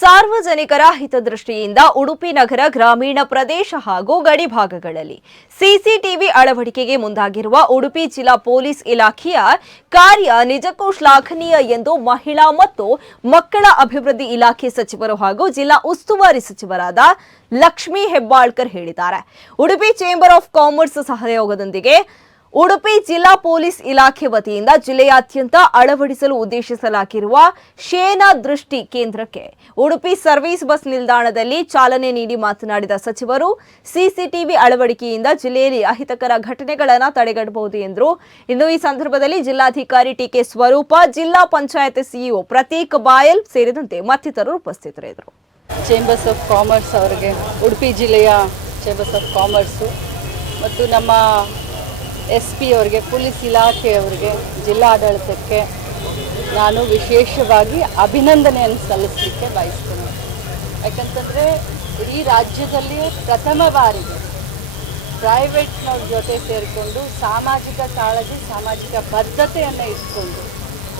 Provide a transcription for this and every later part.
ಸಾರ್ವಜನಿಕರ ಹಿತದೃಷ್ಟಿಯಿಂದ ಉಡುಪಿ ನಗರ ಗ್ರಾಮೀಣ ಪ್ರದೇಶ ಹಾಗೂ ಗಡಿ ಭಾಗಗಳಲ್ಲಿ ಸಿಸಿಟಿವಿ ಅಳವಡಿಕೆಗೆ ಮುಂದಾಗಿರುವ ಉಡುಪಿ ಜಿಲ್ಲಾ ಪೊಲೀಸ್ ಇಲಾಖೆಯ ಕಾರ್ಯ ನಿಜಕ್ಕೂ ಶ್ಲಾಘನೀಯ ಎಂದು ಮಹಿಳಾ ಮತ್ತು ಮಕ್ಕಳ ಅಭಿವೃದ್ಧಿ ಇಲಾಖೆ ಸಚಿವರು ಹಾಗೂ ಜಿಲ್ಲಾ ಉಸ್ತುವಾರಿ ಸಚಿವರಾದ ಲಕ್ಷ್ಮೀ ಹೆಬ್ಬಾಳ್ಕರ್ ಹೇಳಿದ್ದಾರೆ. ಉಡುಪಿ ಚೇಂಬರ್ ಆಫ್ ಕಾಮರ್ಸ್ ಸಹಯೋಗದೊಂದಿಗೆ ಉಡುಪಿ ಜಿಲ್ಲಾ ಪೊಲೀಸ್ ಇಲಾಖೆ ವತಿಯಿಂದ ಜಿಲ್ಲೆಯಾದ್ಯಂತ ಅಳವಡಿಸಲು ಉದ್ದೇಶಿಸಲಾಗಿರುವ ಶೇನ ದೃಷ್ಟಿ ಕೇಂದ್ರಕ್ಕೆ ಉಡುಪಿ ಸರ್ವಿಸ್ ಬಸ್ ನಿಲ್ದಾಣದಲ್ಲಿ ಚಾಲನೆ ನೀಡಿ ಮಾತನಾಡಿದ ಸಚಿವರು, ಸಿಸಿಟಿವಿ ಅಳವಡಿಕೆಯಿಂದ ಜಿಲ್ಲೆಯಲ್ಲಿ ಅಹಿತಕರ ಘಟನೆಗಳನ್ನು ತಡೆಗಟ್ಟಬಹುದು ಎಂದರು. ಇನ್ನು ಈ ಸಂದರ್ಭದಲ್ಲಿ ಜಿಲ್ಲಾಧಿಕಾರಿ ಟಿಕೆ ಸ್ವರೂಪ, ಜಿಲ್ಲಾ ಪಂಚಾಯತ್ ಸಿಇಒ ಪ್ರತೀಕ್ ಬಾಯಲ್ ಸೇರಿದಂತೆ ಮತ್ತಿತರರು ಉಪಸ್ಥಿತರಿದ್ದರು. ಚೇಂಬರ್ಸ್ ಆಫ್ ಕಾಮರ್ಸ್ ಅವರಿಗೆ, ಉಡುಪಿ ಜಿಲ್ಲೆಯ ಚೇಂಬರ್ಸ್ ಆಫ್ ಕಾಮರ್ಸು ಮತ್ತು ನಮ್ಮ ಎಸ್ ಪಿ ಅವರಿಗೆ, ಪೊಲೀಸ್ ಇಲಾಖೆಯವರಿಗೆ ಜಿಲ್ಲಾಡಳಿತಕ್ಕೆ ನಾನು ವಿಶೇಷವಾಗಿ ಅಭಿನಂದನೆಯನ್ನು ಸಲ್ಲಿಸಲಿಕ್ಕೆ ಬಯಸ್ತೇನೆ. ಯಾಕಂತಂದರೆ ಈ ರಾಜ್ಯದಲ್ಲಿ ಪ್ರಥಮ ಬಾರಿಗೆ ಪ್ರೈವೇಟ್ನವ್ರ ಜೊತೆ ಸೇರಿಕೊಂಡು ಸಾಮಾಜಿಕ ಕಾಳಜಿ ಸಾಮಾಜಿಕ ಬದ್ಧತೆಯನ್ನು ಇಟ್ಕೊಂಡು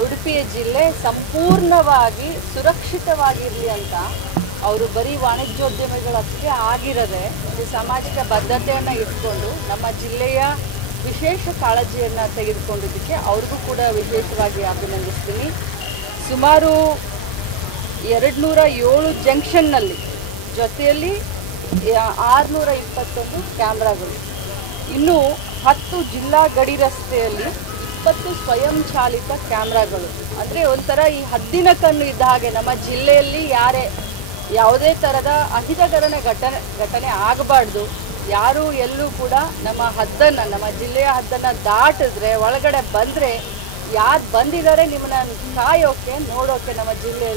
ಉಡುಪಿಯ ಜಿಲ್ಲೆ ಸಂಪೂರ್ಣವಾಗಿ ಸುರಕ್ಷಿತವಾಗಿರಲಿ ಅಂತ ಅವರು ಬರೀ ವಾಣಿಜ್ಯೋದ್ಯಮಿಗಳಷ್ಟೇ ಆಗಿರದೆ, ಈ ಸಾಮಾಜಿಕ ಬದ್ಧತೆಯನ್ನು ಇಟ್ಕೊಂಡು ನಮ್ಮ ಜಿಲ್ಲೆಯ ವಿಶೇಷ ಕಾಳಜಿಯನ್ನು ತೆಗೆದುಕೊಂಡಿದ್ದಕ್ಕೆ ಅವ್ರಿಗೂ ಕೂಡ ವಿಶೇಷವಾಗಿ ಅಭಿನಂದಿಸ್ತೀನಿ. ಸುಮಾರು ಎರಡು ನೂರ ಏಳು ಜಂಕ್ಷನ್ನಲ್ಲಿ ಜೊತೆಯಲ್ಲಿ ಆರುನೂರ ಇಪ್ಪತ್ತೊಂದು ಕ್ಯಾಮ್ರಾಗಳು. ಇನ್ನು ಹತ್ತು ಜಿಲ್ಲಾ ಗಡಿ ರಸ್ತೆಯಲ್ಲಿ ಇಪ್ಪತ್ತು ಸ್ವಯಂ ಚಾಲಿತ ಕ್ಯಾಮ್ರಾಗಳು. ಅಂದರೆ ಒಂಥರ ಈ ಹದ್ದಿನ ಕಣ್ಣು ಇದ್ದ ಹಾಗೆ ನಮ್ಮ ಜಿಲ್ಲೆಯಲ್ಲಿ ಯಾರೇ ಯಾವುದೇ ಥರದ ಅಹಿತಕರಣ ಘಟನೆ ಘಟನೆ ಆಗಬಾರ್ದು. ಯಾರು ಎಲ್ಲೂ ಕೂಡ ನಮ್ಮ ಹದ್ದನ್ನು, ನಮ್ಮ ಜಿಲ್ಲೆಯ ಹದ್ದನ್ನು ದಾಟಿದ್ರೆ, ಒಳಗಡೆ ಬಂದರೆ ಯಾರು ಬಂದಿದ್ದಾರೆ ನಿಮ್ಮನ್ನ ಕಾಯೋಕೆ, ನೋಡೋಕೆ ನಮ್ಮ ಜಿಲ್ಲೆ